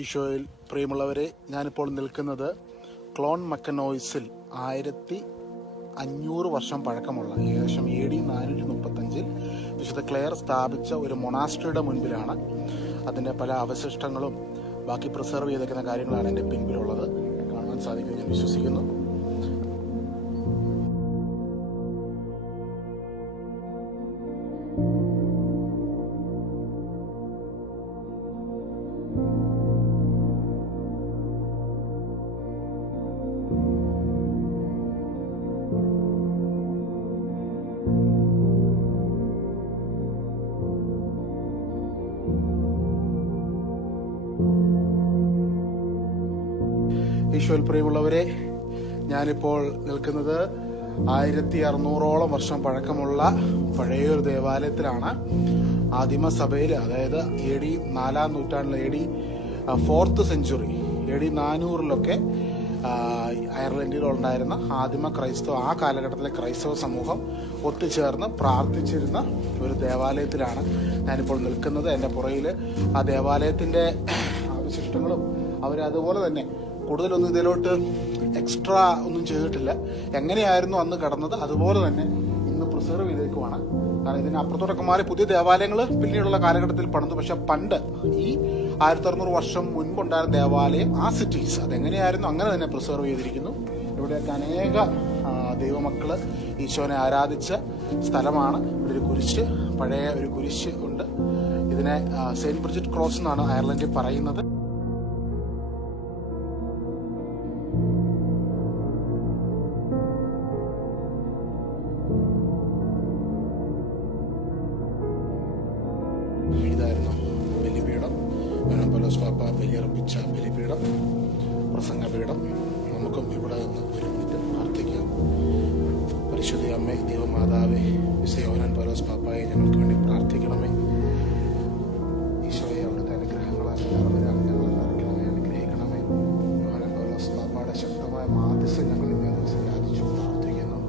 ഈശോയിൽ പ്രിയമുള്ളവരെ, ഞാനിപ്പോൾ നിൽക്കുന്നത് ക്ലോൺ മക്കനോയ്സിൽ 1500 വർഷം പഴക്കമുള്ള ഏകദേശം AD 435 വിശുദ്ധ ക്ലെയർ സ്ഥാപിച്ച ഒരു മൊണാസ്ട്രിയുടെ മുൻപിലാണ്. അതിൻ്റെ പല അവശിഷ്ടങ്ങളും ബാക്കി പ്രിസർവ് ചെയ്തിരിക്കുന്ന കാര്യങ്ങളാണ് എൻ്റെ പിൻപിലുള്ളത്. കാണാൻ സാധിക്കും ഞാൻ വിശ്വസിക്കുന്നു. ഈശോയിൽ പ്രിയമുള്ളവരെ, ഞാനിപ്പോൾ നിൽക്കുന്നത് 1600ഓളം വർഷം പഴക്കമുള്ള പഴയൊരു ദേവാലയത്തിലാണ്. ആദിമസഭയിൽ, അതായത് AD 4-ാം നൂറ്റാണ്ടിൽ, AD 4th century, AD 400-ലൊക്കെ അയർലൻഡിൽ ഉണ്ടായിരുന്ന ആദിമ ക്രൈസ്തവ, ആ കാലഘട്ടത്തിലെ ക്രൈസ്തവ സമൂഹം ഒത്തുചേർന്ന് പ്രാർത്ഥിച്ചിരുന്ന ഒരു ദേവാലയത്തിലാണ് ഞാനിപ്പോൾ നിൽക്കുന്നത്. എൻ്റെ പുറകിൽ ആ ദേവാലയത്തിൻ്റെ അവശിഷ്ടങ്ങളും അവരതുപോലെ തന്നെ കൂടുതലൊന്നും ഇതിലോട്ട് എക്സ്ട്രാ ഒന്നും ചെയ്തിട്ടില്ല. എങ്ങനെയായിരുന്നു അന്ന് കടന്നത് അതുപോലെ തന്നെ ഇന്ന് പ്രിസർവ് ചെയ്തേക്കുവാണ്. കാരണം ഇതിന് അപ്പുറത്തോട്ടൊക്കെ മാറി പുതിയ ദേവാലയങ്ങൾ പിന്നീടുള്ള കാലഘട്ടത്തിൽ പണിതു. പക്ഷെ പണ്ട് ഈ 1600 വർഷം മുൻപുണ്ടായിരുന്ന ദേവാലയം, ആ സിറ്റീസ് അതെങ്ങനെയായിരുന്നു അങ്ങനെ തന്നെ പ്രിസർവ് ചെയ്തിരിക്കുന്നു. ഇവിടെയൊക്കെ അനേക ദൈവമക്കള് ഈശോനെ ആരാധിച്ച സ്ഥലമാണ്. ഇവിടെ ഒരു കുരിശ്, പഴയ ഒരു കുരിശ് ഉണ്ട്. ഇതിനെ സെയിന്റ് ബ്രിജിറ്റ് ക്രോസ് എന്നാണ് അയർലൻഡിൽ പറയുന്നത്. ഇതായിരുന്നു ബലിപീഠം. പൗലോസ് പാപ്പ ബലിയർപ്പിച്ച ബലിപീഠം, പ്രസംഗപീഠം. നമുക്കും ഇവിടെ നിന്ന് ഒരു മിനിറ്റ് പ്രാർത്ഥിക്കാം. പരിശുദ്ധ അമ്മേ, ദൈവമാതാവേ, വിശുദ്ധ യോഹന്നാൻ പൗലോസ് പാപ്പായെ ഞങ്ങൾക്ക് വേണ്ടി പ്രാർത്ഥിക്കണമേ. ഈശോയെ, അവിടുത്തെ അനുഗ്രഹങ്ങളാൽ ഞങ്ങളെ അനുഗ്രഹിക്കണമേ. യോഹന്നാൻ പൗലോസ് പാപ്പയുടെ ശക്തമായ മാധ്യസ്ഥം ഞങ്ങൾ ഇന്നേ ദിവസം യാചിച്ചു പ്രാർത്ഥിക്കുന്നു.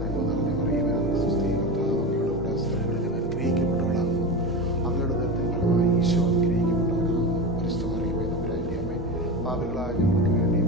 നന്മ നിറഞ്ഞ മറിയമേ, സുസ്ഥീ കർത്താവ് അങ്ങയുടെ കൂടെ സ്ത്രീകളിൽ അനുഗ്രഹിക്കപ്പെട്ടവളാകുന്നു. അങ്ങയുടെ ദൈവത്തിൻ ഫലമായി ഈശോ അനുഗ്രഹിക്കപ്പെട്ടവനാകുന്നു. പരിശുദ്ധ മറിയമേ, തമ്പുരാന്റെ അമ്മേ, പാപികളായ ഞങ്ങൾക്ക് വേണ്ടി